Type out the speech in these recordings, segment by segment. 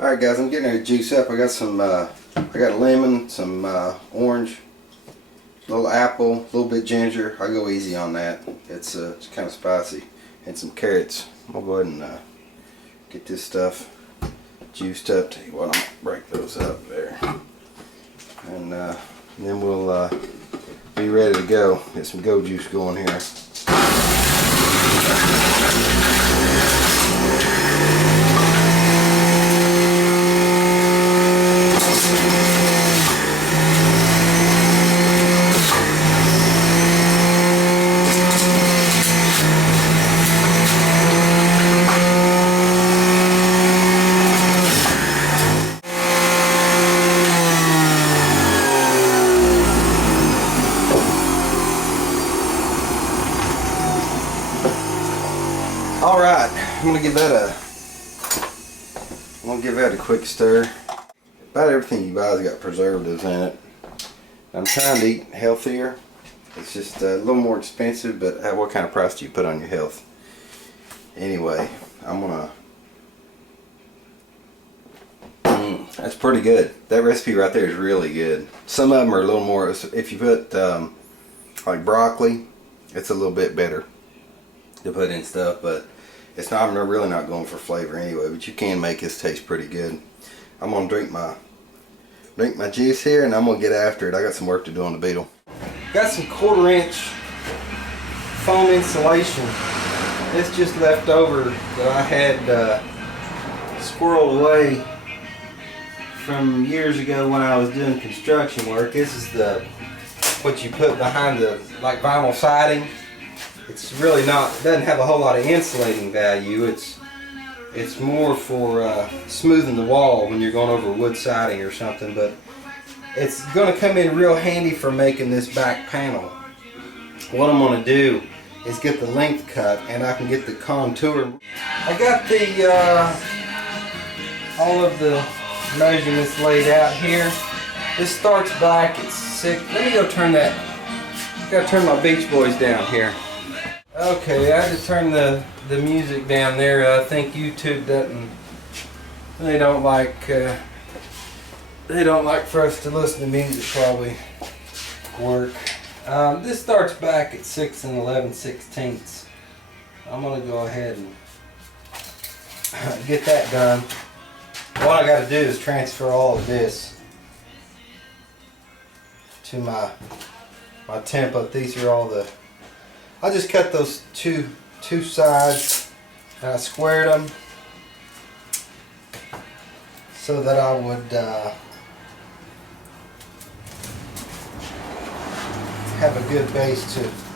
Alright guys, I'm getting ready to juice up. I got some, I got lemon, some orange, a little apple, a little bit ginger. I go easy on that. It's kind of spicy. And some carrots. I'll go ahead and get this stuff juiced up. Tell you what, I'm going to break those up there. And then we'll be ready to go. Get some go juice going here. Alright, I'm gonna give that a quick stir. About everything you buy has got preservatives in it. I'm trying to eat healthier. It's just a little more expensive, but what kind of price do you put on your health? Anyway, I'm gonna that's pretty good. That recipe right there is really good. Some of them are a little more, if you put like broccoli, it's a little bit better to put in stuff, but it's not, I'm really not going for flavor anyway, but you can make this taste pretty good. I'm gonna drink my juice here and I'm gonna get after it. I got some work to do on the Beetle. Got some 1/4 inch foam insulation. It's just left over that I had squirreled away from years ago when I was doing construction work. This is what you put behind the vinyl siding. It's really not, doesn't have a whole lot of insulating value. It's more for smoothing the wall when you're going over wood siding or something, but it's going to come in real handy for making this back panel. What I'm going to do is get the length cut and I can get the contour. I got the all of the measurements laid out here. This starts back at 6. Let me go turn that. Gotta turn my Beach Boys down here. Okay, I had to turn the music down there. I think YouTube doesn't. They don't like for us to listen to music probably work. This starts back at 6 11/16. I'm gonna go ahead and get that done. What I got to do is transfer all of this to my template. These are all the. I just cut those two sides and I squared them so that I would have a good base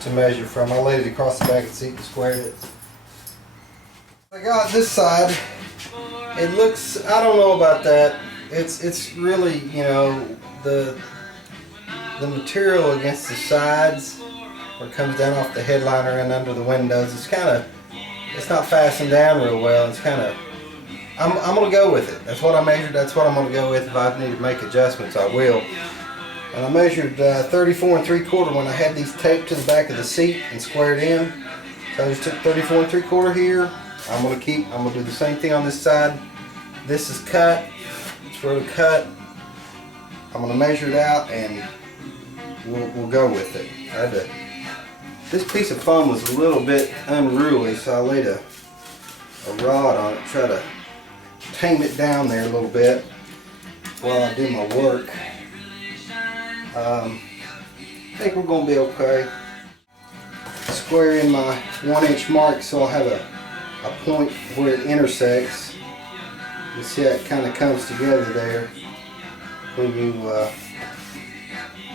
to measure from. I laid it across the back and see and squared it. I got this side. It looks, I don't know about that. It's really, you know, the material against the sides where it comes down off the headliner and under the windows. It's not fastened down real well. It's kind of, I'm going to go with it. That's what I measured. That's what I'm going to go with. If I need to make adjustments, I will. And I measured 34 3/4 when I had these taped to the back of the seat and squared in. So I just took 34 3/4 here. I'm going to do the same thing on this side. This is cut. It's really cut. I'm going to measure it out and we'll go with it. This piece of foam was a little bit unruly, so I laid a rod on it, try to tame it down there a little bit while I do my work. I think we're going to be okay. Square in my 1-inch mark so I'll have a point where it intersects. You see how it kind of comes together there when you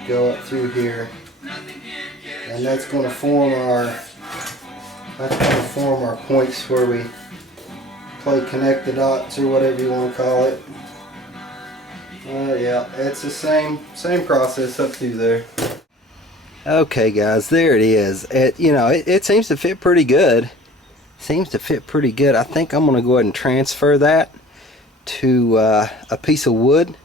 go up through here. And that's going to form our points where we play connect the dots or whatever you want to call it. Yeah, it's the same process up through there. Okay guys, there it is. It seems to fit pretty good. I think I'm going to go ahead and transfer that to a piece of wood.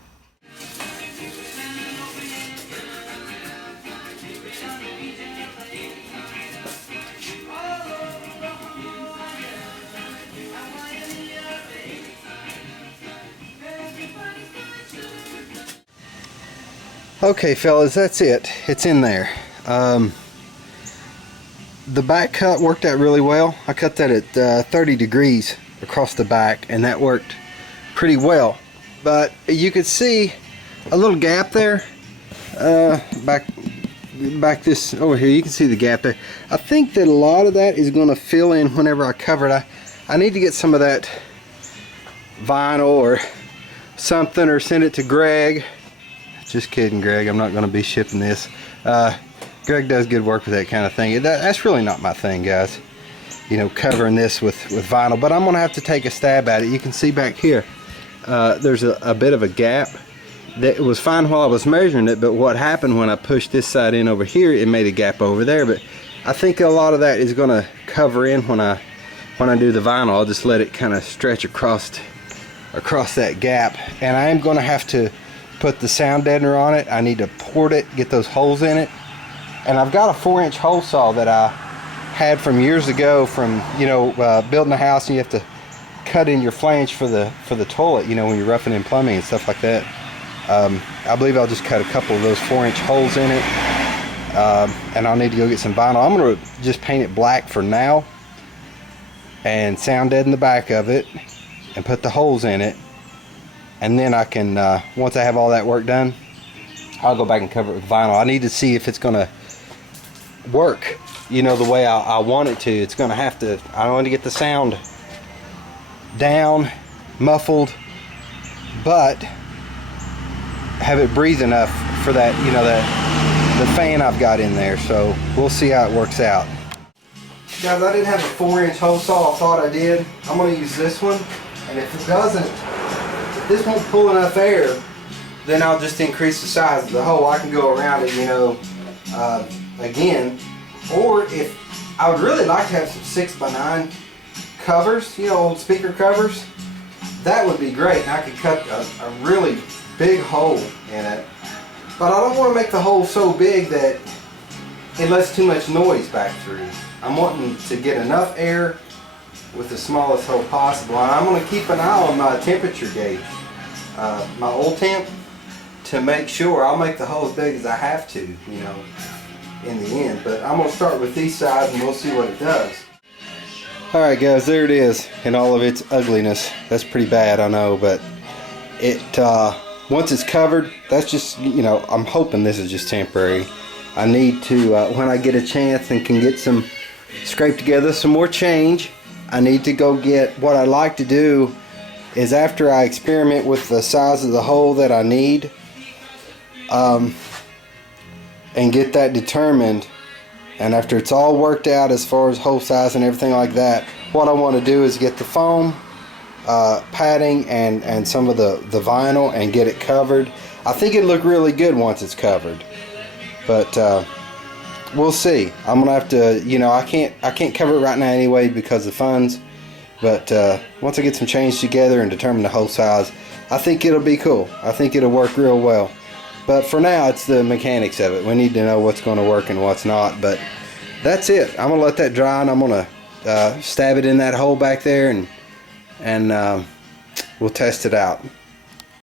Okay fellas, that's it. It's in there. The back cut worked out really well. I cut that at 30 degrees across the back, and that worked pretty well. But you could see a little gap there. Back this over here, you can see the gap there. I think that a lot of that is going to fill in whenever I cover it. I need to get some of that vinyl or something, or send it to Greg. Just kidding, Greg, I'm not going to be shipping this. Greg does good work with that kind of thing. That's really not my thing, guys, you know, covering this with vinyl, but I'm going to have to take a stab at it. You can see back here, there's a bit of a gap. That was fine while I was measuring it, but what happened when I pushed this side in over here, it made a gap over there. But I think a lot of that is going to cover in when I do the vinyl. I'll just let it kind of stretch across that gap, and I am going to have to put the sound deadener on it. I need to port it, get those holes in it, and I've got a 4-inch hole saw that I had from years ago from, you know, building a house, and you have to cut in your flange for the toilet, you know, when you're roughing in plumbing and stuff like that. I believe I'll just cut a couple of those 4-inch holes in it, and I'll need to go get some vinyl. I'm going to just paint it black for now and sound deaden the back of it and put the holes in it, and then I can, once I have all that work done, I'll go back and cover it with vinyl. I need to see if it's going to work, you know, the way I want it to. It's going to have to, I want to get the sound down, muffled, but have it breathe enough for that, you know, the fan I've got in there. So we'll see how it works out. Guys, I didn't have a 4-inch hole saw. I thought I did. I'm going to use this one, and if it doesn't, if this won't pull enough air, then I'll just increase the size of the hole. I can go around it, you know, again. Or if I would really like to have some 6x9 covers, you know, old speaker covers, that would be great, and I could cut a really big hole in it. But I don't want to make the hole so big that it lets too much noise back through. I'm wanting to get enough air with the smallest hole possible, and I'm going to keep an eye on my temperature gauge, my oil temp, to make sure. I'll make the hole as big as I have to, you know, in the end. But I'm going to start with these sides and we'll see what it does. Alright guys, there it is in all of its ugliness. That's pretty bad, I know, but it once it's covered, that's just, you know, I'm hoping this is just temporary. I need to, when I get a chance and can get some, scrape together some more change, I need to go get, what I like to do is after I experiment with the size of the hole that I need, and get that determined, and after it's all worked out as far as hole size and everything like that, what I want to do is get the foam, padding, and some of the vinyl and get it covered. I think it'll look really good once it's covered, but we'll see. I'm gonna have to, you know, I can't cover it right now anyway because of funds, but once I get some change together and determine the hole size, I think it'll be cool. I think it'll work real well. But for now, it's the mechanics of it. We need to know what's going to work and what's not. But that's it. I'm going to let that dry, and I'm going to stab it in that hole back there, and we'll test it out.